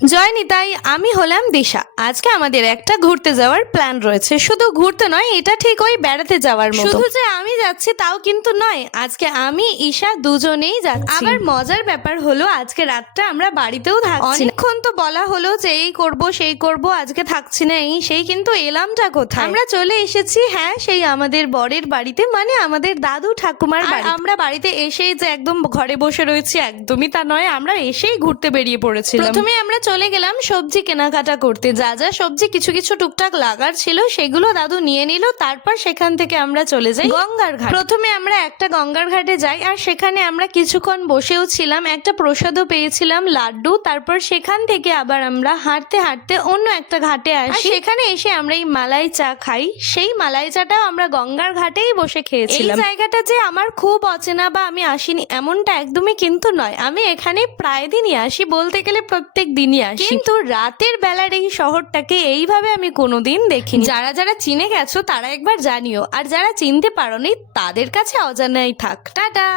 জয় নিতাই, আমি হলাম দিশা। আজকে আমাদের একটা ঘুরতে যাওয়ার প্ল্যান রয়েছে। শুধু ঘুরতে নয়, এটা ঠিক ওই বেড়াতে যাওয়ার মতো। শুধু যে আমি যাচ্ছি তাও কিন্তু নয়, আজকে আমি ঈশা দুজনেই যাচ্ছি। আবার মজার ব্যাপার হলো আজকে রাতটা আমরা বাড়িতেও থাকছি। অনেকক্ষণ তো বলা হলো যে এই করব সেই করব, আজকে থাকছি না এই সেই, কিন্তু এলামটা কোথায়? আমরা চলে এসেছি, হ্যাঁ, সেই আমাদের বরের বাড়িতে, মানে আমাদের দাদু ঠাকুমার বাড়ি। আমরা বাড়িতে এসেই যে একদম ঘরে বসে রয়েছি, একদমই তা নয়। আমরা এসেই ঘুরতে বেরিয়ে পড়েছিলাম। প্রথমে আমরা চলে গেলাম সবজি কেনাকাটা করতে। যা যা সবজি কিছু কিছু টুকটাক লাগার ছিল সেগুলো দাদু নিয়ে নিল। তারপর সেখান থেকে আমরা চলে যাই গঙ্গার ঘাট। প্রথমে আমরা একটা গঙ্গার ঘাটে যাই, আর সেখানে আমরা কিছুক্ষণ বসেও ছিলাম, একটা প্রসাদও পেয়েছিলাম, লাড্ডু। তারপর সেখান থেকে আবার আমরা হাঁটতে হাঁটতে অন্য একটা ঘাটে আসি। সেখানে এসে আমরা এই মালাই চা খাই। সেই মালাই চাটাও আমরা গঙ্গার ঘাটেই বসে খেয়েছিলাম। এই জায়গাটা যে আমার খুব অচেনা বা আমি আসিনি এমনটা একদমই কিন্তু নয়। আমি এখানে প্রায় দিনই আসি, বলতে গেলে প্রত্যেক দিনই আসি, কিন্তু রাতের বেলার এই শহরটাকে এইভাবে আমি কোনোদিন দেখিনি। যারা যারা চিনে গেছো তারা একবার জানিও, আর যারা চিনতে পারোনি তাদের কাছে অজানাই থাক। টাটা।